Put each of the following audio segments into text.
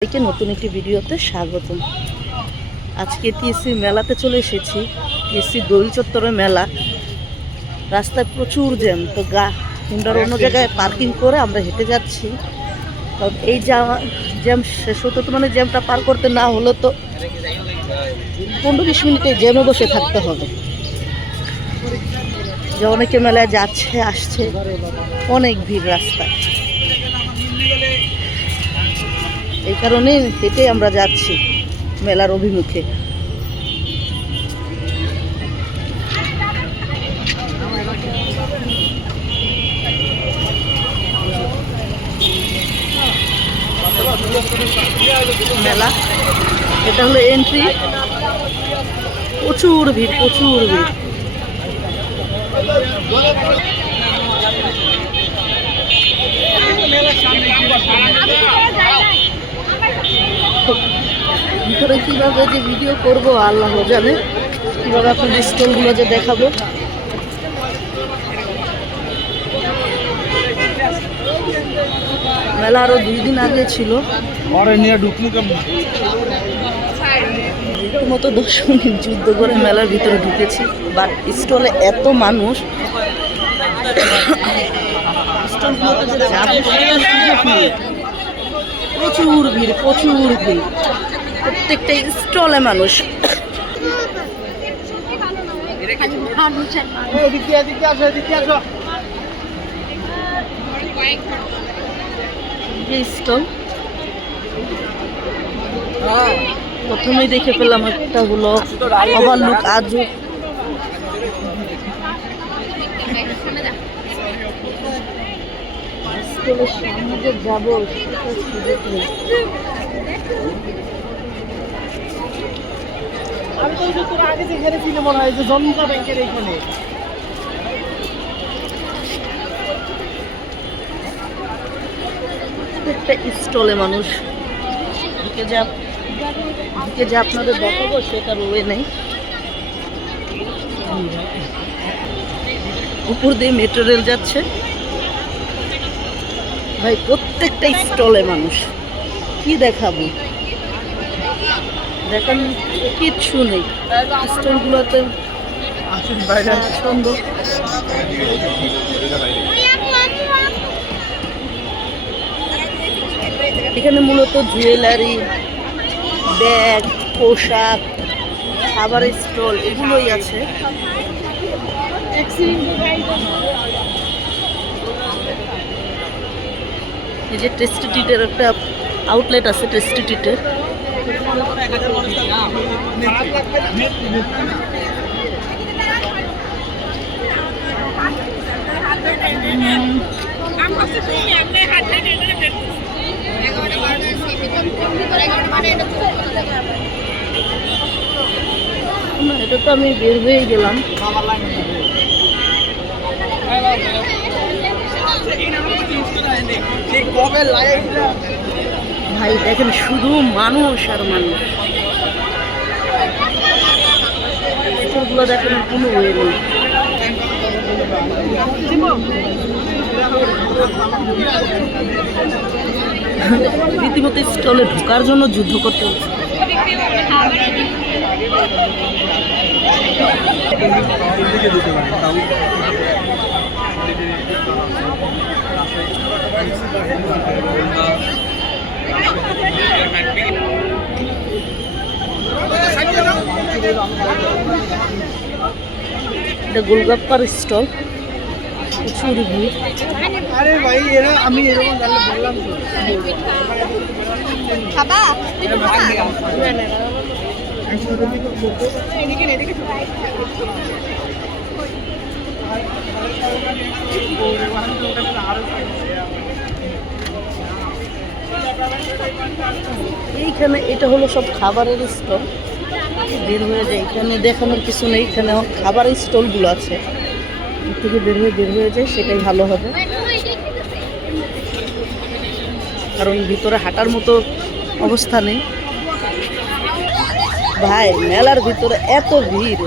সবাইকে নতুন একটি ভিডিওতে স্বাগতম। আজকে টিএসসি মেলাতে চলে এসেছি। টিএসসি দোল চত্বরের মেলা। রাস্তায় প্রচুর জ্যাম। তো গা হুন্ডার অন্য জায়গায় পার্কিং করে আমরা হেঁটে যাচ্ছি। কারণ এই জ্যাম শেষ হতো তো মানে জ্যামটা পার করতে না হলে তো পনেরো বিশ মিনিটে জ্যামে বসে থাকতে হবে। যে অনেকে মেলায় যাচ্ছে, আসছে, অনেক ভিড় রাস্তায়। এই কারণে হেঁটে আমরা যাচ্ছি মেলার অভিমুখে। মেলা, এটা হলো এন্ট্রি প্রচুর ভিড় প্রচুর ভিড়। ভিতরে কীভাবে যে ভিডিও করব আল্লাহ জানে। কীভাবে আপনাদের স্টলগুলো যে দেখাবো। মেলা আরও দুই দিন আগে ছিল। রীতিমতো দশ মিনিট যুদ্ধ করে মেলার ভিতরে ঢুকেছি। বাট স্টলে এত মানুষ। স্টলগুলোতে যে। প্রচুর ভিড় প্রচুর ভিড়। প্রত্যেকটা স্টলে মানুষ। স্টল। প্রথমেই দেখে পেলাম একটা হলো ওভারলুক আজু স্টলের সামনে যাব। প্রত্যেকটা স্টলে মানুষ যা ঢুকে যা আপনাদের দেখাবো সেটার ওয়ে নেই। উপর দিয়ে মেট্রো রেল যাচ্ছে। ভাই, প্রত্যেকটা স্টলে মানুষ। কি দেখাবো? দেখান কিচ্ছু নেই। বাইরে। সুন্দর এখানে মূলত জুয়েলারি ব্যাগ পোশাক খাবারের স্টল এগুলোই আছে। এই যে টেস্টিটিটের একটা আউটলেট আছে টেস্টিটিটের এটা তো আমি বের হয়ে গেলাম কবে লাইভ ভাই, দেখেন শুধু মানুষ আর মানুষ। দেখেন কোনো ওয়ে রীতিমতো স্টলে ঢোকার জন্য যুদ্ধ করতে হচ্ছে। এটা গোলগাপ্পার স্টল। প্রচুর ভিড়। আরে ভাই এরা আমি এরকম জানলে বললাম তো। খাবা? এইখানে এটা হলো সব খাবারের স্টল। বের হয়ে যায়, এখানে দেখানোর কিছু নেই, এখানে খাবারের স্টলগুলো আছে। থেকে বের হয়ে বের হয়ে যায়, সেটাই ভালো হবে। কারণ ভিতরে হাঁটার মতো অবস্থা নেই। ভাই, মেলার ভিতরে এত ভিড়।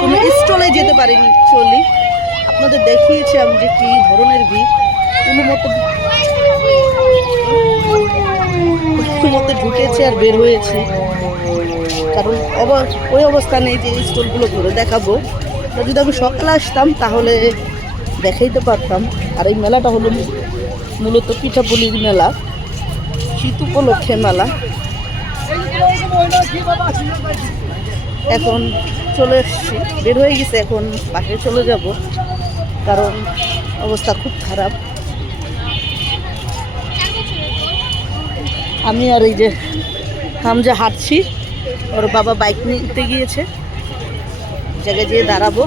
কোনো স্টলে যেতে পারিনি, চলি। আপনাদের দেখিয়েছি আমি যে কী ধরনের ভিড়। কোনো মতো ঢুকেছি আর বের হয়েছে। কারণ ওই অবস্থা নেই যে এই স্টলগুলো ঘুরে দেখাবো। যদি আমি সকালে আসতাম, তাহলে দেখাইতে পারতাম। আর এই মেলাটা হলো মূলত পিঠাপুলির মেলা, শীত উপলক্ষে মেলা। এখন চলে এসেছি। বের হয়ে গেছে, এখন বাসে চলে যাব। কারণ অবস্থা খুব খারাপ। আমি আর এই যে হামজা হাঁটছি ওর বাবা বাইক নিতে গিয়েছে। জায়গায় যেয়ে দাঁড়াবো।